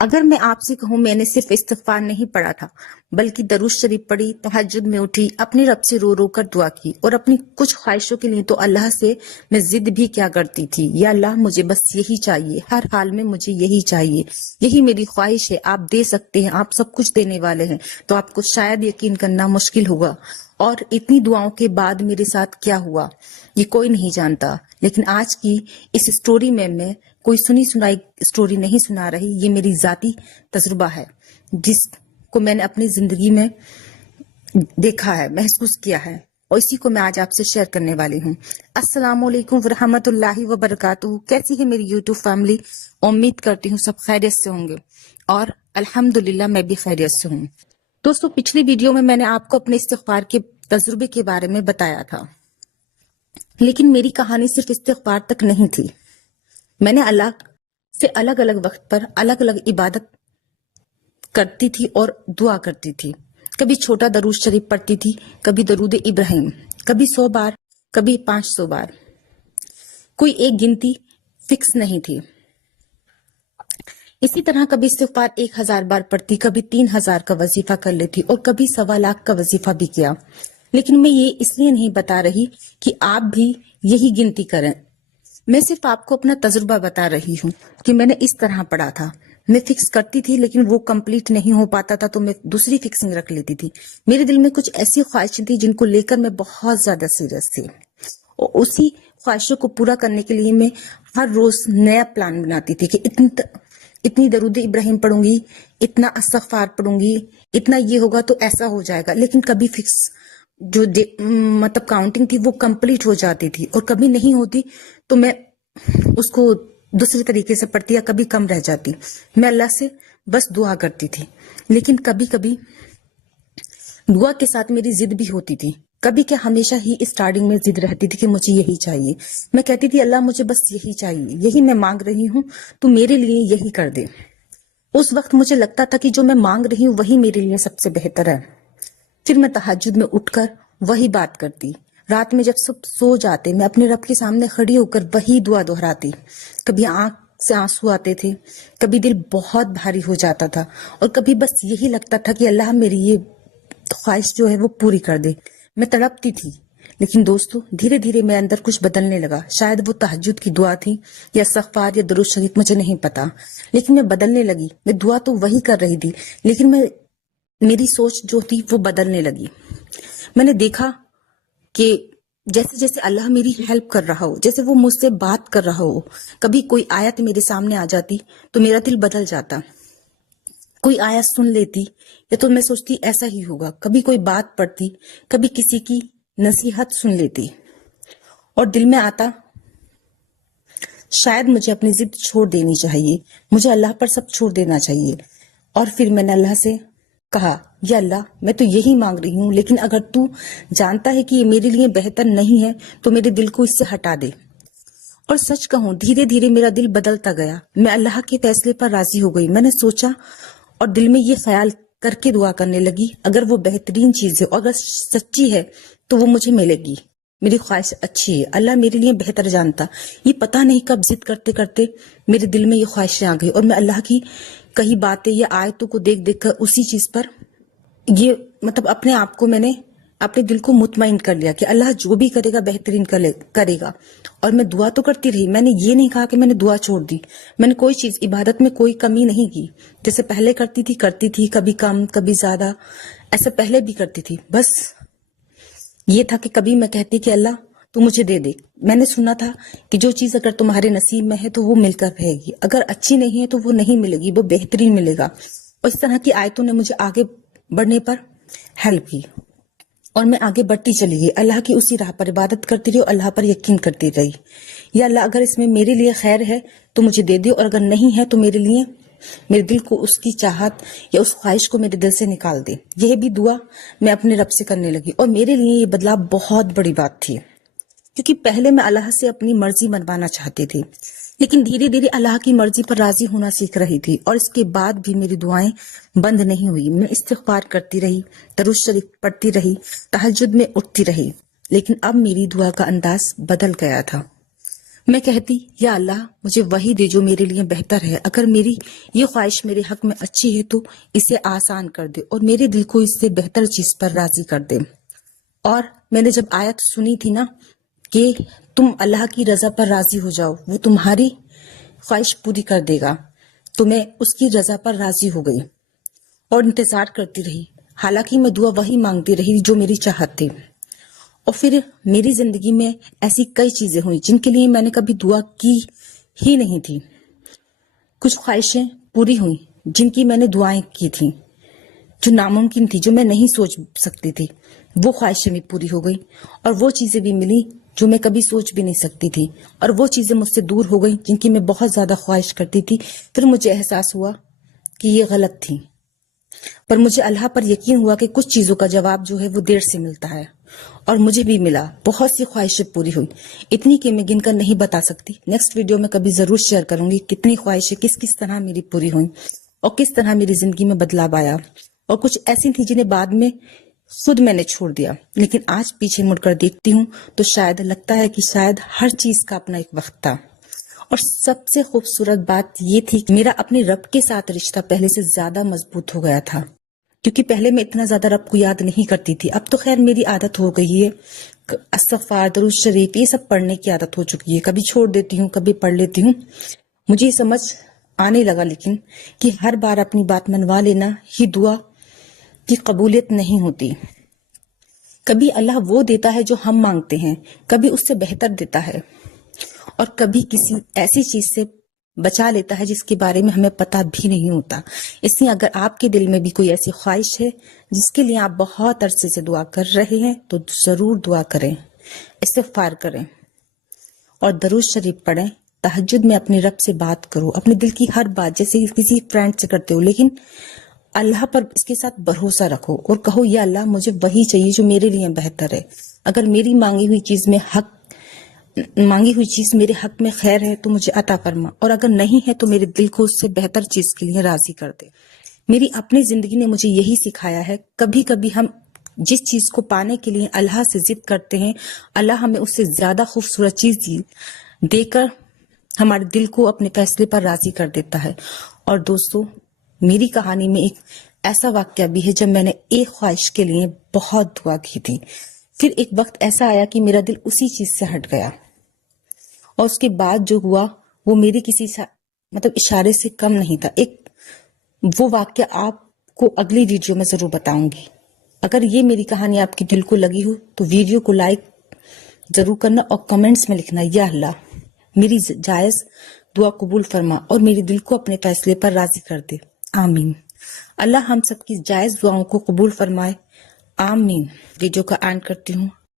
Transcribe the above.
اگر میں آپ سے کہوں میں نے صرف استغفار نہیں پڑھا تھا بلکہ درود شریف پڑھی، تہجد میں اٹھی، اپنے رب سے رو رو کر دعا کی اور اپنی کچھ خواہشوں کے لیے تو اللہ سے میں ضد بھی کیا کرتی تھی، یا اللہ مجھے بس یہی چاہیے، ہر حال میں مجھے یہی چاہیے، یہی میری خواہش ہے، آپ دے سکتے ہیں، آپ سب کچھ دینے والے ہیں۔ تو آپ کو شاید یقین کرنا مشکل ہوگا، اور اتنی دعاؤں کے بعد میرے ساتھ کیا ہوا یہ کوئی نہیں جانتا۔ لیکن آج کی اس سٹوری میں کوئی سنی سنائی سٹوری نہیں سنا رہی، یہ میری ذاتی تجربہ ہے جس کو میں نے اپنی زندگی میں دیکھا ہے، محسوس کیا ہے، اور اسی کو میں آج آپ سے شیئر کرنے والی ہوں۔ السلام علیکم ورحمۃ اللہ وبرکاتہ۔ کیسی ہے میری یوٹیوب فیملی؟ امید کرتی ہوں سب خیریت سے ہوں گے، اور الحمدللہ میں بھی خیریت سے ہوں۔ دوستو، پچھلی ویڈیو میں نے آپ کو اپنے استغفار کے تجربے کے بارے میں بتایا تھا، لیکن میری کہانی صرف استغفار تک نہیں تھی۔ میں نے اللہ سے الگ الگ وقت پر الگ الگ عبادت کرتی تھی اور دعا کرتی تھی۔ کبھی چھوٹا درود شریف پڑھتی تھی، کبھی درود ابراہیم، کبھی 100 بار، کبھی 500 بار۔ کوئی ایک گنتی فکس نہیں تھی۔ اسی طرح کبھی استغفار 1000 بار پڑھتی، کبھی 3000 کا وظیفہ کر لیتی، اور کبھی 1.25 لاکھ کا وظیفہ بھی کیا۔ لیکن میں یہ اس لیے نہیں بتا رہی کہ آپ بھی یہی گنتی کریں، میں صرف آپ کو اپنا تجربہ بتا رہی ہوں کہ میں نے اس طرح پڑھا تھا۔ میں فکس کرتی تھی لیکن وہ کمپلیٹ نہیں ہو پاتا تھا، تو میں دوسری فکسنگ رکھ لیتی تھی۔ میرے دل میں کچھ ایسی خواہشیں تھی جن کو لے کر میں بہت زیادہ سیریس تھی، اور اسی خواہشوں کو پورا کرنے کے لیے میں ہر روز نیا پلان بناتی تھی کہ اتنی درود ابراہیم پڑھوں گی، اتنا استغفار پڑھوں گی، اتنا یہ ہوگا تو ایسا ہو جائے گا۔ لیکن کبھی فکس جو مطلب کاؤنٹنگ تھی وہ کمپلیٹ ہو جاتی تھی، اور کبھی نہیں ہوتی تو میں اس کو دوسرے طریقے سے پڑھتی یا کبھی کم رہ جاتی۔ میں اللہ سے بس دعا کرتی تھی، لیکن کبھی کبھی دعا کے ساتھ میری ضد بھی ہوتی تھی۔ کبھی کیا ہمیشہ ہی اسٹارٹنگ میں ضد رہتی تھی کہ مجھے یہی چاہیے۔ میں کہتی تھی اللہ مجھے بس یہی چاہیے، یہی میں مانگ رہی ہوں، تو میرے لیے یہی کر دے۔ اس وقت مجھے لگتا تھا کہ جو میں مانگ رہی ہوں وہی میرے لیے سب سے بہتر ہے۔ پھر میں تہجد میں اٹھ کر وہی بات کرتی، رات میں جب سب سو جاتے میں اپنے رب کے سامنے کھڑی ہو کر وہی دعا دہراتی۔ کبھی آنکھ سے آنسو آتے تھے، کبھی دل بہت بھاری ہو جاتا تھا، اور کبھی بس یہی لگتا تھا کہ اللہ میری یہ خواہش جو ہے وہ پوری کر دے۔ میں تڑپتی تھی، لیکن دوستو دھیرے دھیرے میرے اندر کچھ بدلنے لگا۔ شاید وہ تہجد کی دعا تھی یا استغفار یا درود شریف، مجھے نہیں پتا، لیکن میں بدلنے لگی۔ میں دعا تو وہی کر رہی تھی، لیکن میری سوچ جو تھی وہ بدلنے لگی۔ میں نے دیکھا کہ جیسے جیسے اللہ میری ہیلپ کر رہا ہو، جیسے وہ مجھ سے بات کر رہا ہو، کبھی کوئی آیت میرے سامنے آ جاتی تو میرا دل بدل جاتا۔ کوئی آیت سن لیتی یا تو میں سوچتی ایسا ہی ہوگا، کبھی کوئی بات پڑھتی، کبھی کسی کی نصیحت سن لیتی، اور دل میں آتا شاید مجھے اپنی ضد چھوڑ دینی چاہیے، مجھے اللہ پر سب چھوڑ دینا چاہیے۔ اور پھر میں نے اللہ سے کہا، یا اللہ میں تو یہی مانگ رہی ہوں، لیکن اگر تو جانتا ہے کہ یہ میرے لیے بہتر نہیں ہے تو میرے دل کو اس سے ہٹا دے۔ اور سچ کہوں دھیرے دھیرے میرا دل بدلتا گیا، میں اللہ کے فیصلے پر راضی ہو گئی۔ میں نے سوچا اور دل میں یہ خیال کر کے دعا کرنے لگی، اگر وہ بہترین چیز ہے، اگر سچی ہے تو وہ مجھے ملے گی۔ میری خواہش اچھی ہے، اللہ میرے لیے بہتر جانتا۔ یہ پتہ نہیں کب ضد کرتے کرتے میرے دل میں یہ خواہشیں آ گئی، اور میں اللہ کی کئی باتیں یا آیتوں کو دیکھ دیکھ کر اسی چیز پر یہ مطلب اپنے آپ کو میں نے اپنے دل کو مطمئن کر لیا کہ اللہ جو بھی کرے گا بہترین کرے گا۔ اور میں دعا تو کرتی رہی، میں نے یہ نہیں کہا کہ میں نے دعا چھوڑ دی۔ میں نے کوئی چیز عبادت میں کوئی کمی نہیں کی، جیسے پہلے کرتی تھی، کبھی کم کبھی زیادہ، ایسا پہلے بھی کرتی تھی۔ بس یہ تھا کہ کبھی میں کہتی کہ اللہ تو مجھے دے دے۔ میں نے سنا تھا کہ جو چیز اگر تمہارے نصیب میں ہے تو وہ مل کر رہے گی، اگر اچھی نہیں ہے تو وہ نہیں ملے گی، وہ بہترین ملے گا۔ اور اس طرح کی آیتوں نے مجھے آگے بڑھنے پر ہیلپ کی، اور میں آگے بڑھتی چلی گئی، اللہ کی اسی راہ پر عبادت کرتی رہی اور اللہ پر یقین کرتی رہی۔ یا اللہ اگر اس میں میرے لیے خیر ہے تو مجھے دے دے، اور اگر نہیں ہے تو میرے دل کو اس کی چاہت یا اس خواہش کو میرے دل سے نکال دے۔ یہ بھی دعا میں اپنے رب سے کرنے لگی، اور میرے لیے یہ بدلاؤ بہت بڑی بات تھی، کیونکہ پہلے میں اللہ سے اپنی مرضی منوانا چاہتی تھی، لیکن دھیرے دھیرے اللہ کی مرضی پر راضی ہونا سیکھ رہی تھی۔ اور اس کے بعد بھی میری دعائیں بند نہیں ہوئی، میں استغفار کرتی رہی، درود شریف پڑھتی رہی، تہجد میں اٹھتی رہی، لیکن اب میری دعا کا انداز بدل گیا تھا۔ میں کہتی یا اللہ مجھے وہی دے جو میرے لیے بہتر ہے، اگر میری یہ خواہش میرے حق میں اچھی ہے تو اسے آسان کر دے اور میرے دل کو اس سے بہتر چیز پر راضی کر دے۔ اور میں نے جب آیت سنی تھی نا کہ تم اللہ کی رضا پر راضی ہو جاؤ، وہ تمہاری خواہش پوری کر دے گا، تو میں اس کی رضا پر راضی ہو گئی اور انتظار کرتی رہی، حالانکہ میں دعا وہی مانگتی رہی جو میری چاہت تھی۔ اور پھر میری زندگی میں ایسی کئی چیزیں ہوئی جن کے لیے میں نے کبھی دعا کی ہی نہیں تھی۔ کچھ خواہشیں پوری ہوئیں جن کی میں نے دعائیں کی تھیں، جو ناممکن تھی، جو میں نہیں سوچ سکتی تھی، وہ خواہشیں بھی پوری ہو گئی، اور وہ چیزیں بھی ملی جو میں کبھی سوچ بھی نہیں سکتی تھی، اور وہ چیزیں مجھ سے دور ہو گئی جن کی میں بہت زیادہ خواہش کرتی تھی۔ پھر مجھے احساس ہوا کہ یہ غلط تھی، پر مجھے اللہ پر یقین ہوا کہ کچھ چیزوں کا جواب جو ہے وہ دیر سے ملتا ہے، اور مجھے بھی ملا۔ بہت سی خواہشیں پوری ہوئی، اتنی کہ میں گن کر نہیں بتا سکتی۔ نیکسٹ ویڈیو میں کبھی ضرور شیئر کروں گی کتنی خواہشیں کس طرح میری پوری ہوئیں اور کس طرح میری زندگی میں بدلاؤ آیا، اور کچھ ایسی تھی جنہیں بعد میں خود میں نے چھوڑ دیا، لیکن آج پیچھے مڑ کر دیکھتی ہوں تو شاید لگتا ہے کہ شاید ہر چیز کا اپنا ایک وقت تھا۔ اور سب سے خوبصورت بات یہ تھی کہ میرا اپنے رب کے ساتھ رشتہ پہلے سے زیادہ مضبوط ہو گیا تھا، کیونکہ پہلے میں اتنا زیادہ رب کو یاد نہیں کرتی تھی۔ اب تو خیر میری عادت ہو گئی ہے، استغفار، درود شریف، یہ سب پڑھنے کی عادت ہو چکی ہے، کبھی چھوڑ دیتی ہوں، کبھی پڑھ لیتی ہوں۔ مجھے یہ سمجھ آنے لگا لیکن کہ ہر بار اپنی بات منوا لینا ہی دعا کی قبولیت نہیں ہوتی۔ کبھی اللہ وہ دیتا ہے جو ہم مانگتے ہیں، کبھی اس سے بہتر دیتا ہے، اور کبھی کسی ایسی چیز سے بچا لیتا ہے جس کے بارے میں ہمیں پتہ بھی نہیں ہوتا۔ اس لیے اگر آپ کے دل میں بھی کوئی ایسی خواہش ہے جس کے لیے آپ بہت عرصے سے دعا کر رہے ہیں تو ضرور دعا کریں، استغفار کریں اور درود شریف پڑھیں۔ تہجد میں اپنے رب سے بات کرو، اپنے دل کی ہر بات جیسے کسی فرینڈ سے کرتے ہو، لیکن اللہ پر اس کے ساتھ بھروسہ رکھو اور کہو یا اللہ مجھے وہی چاہیے جو میرے لیے بہتر ہے۔ اگر میری مانگی ہوئی چیز میرے حق میں خیر ہے تو مجھے عطا فرما، اور اگر نہیں ہے تو میرے دل کو اس سے بہتر چیز کے لیے راضی کر دے۔ میری اپنی زندگی نے مجھے یہی سکھایا ہے، کبھی کبھی ہم جس چیز کو پانے کے لیے اللہ سے ضد کرتے ہیں، اللہ ہمیں اس سے زیادہ خوبصورت چیز دے کر ہمارے دل کو اپنے فیصلے پر راضی کر دیتا ہے۔ اور دوستو، میری کہانی میں ایک ایسا واقعہ بھی ہے جب میں نے ایک خواہش کے لیے بہت دعا کی تھی، پھر ایک وقت ایسا آیا کہ میرا دل اسی چیز سے ہٹ گیا، اور اس کے بعد جو ہوا وہ میری کسی اشارے سے کم نہیں تھا۔ وہ واقعہ آپ کو اگلی ویڈیو میں ضرور بتاؤں گی۔ اگر یہ میری کہانی آپ کے دل کو لگی ہو تو ویڈیو کو لائک ضرور کرنا اور کمنٹس میں لکھنا یا اللہ میری جائز دعا قبول فرما اور میرے دل کو اپنے فیصلے پر راضی کر دے، آمین۔ اللہ ہم سب کی جائز دعاؤں کو قبول فرمائے، آمین۔ ویڈیو کا اینڈ کرتی ہوں۔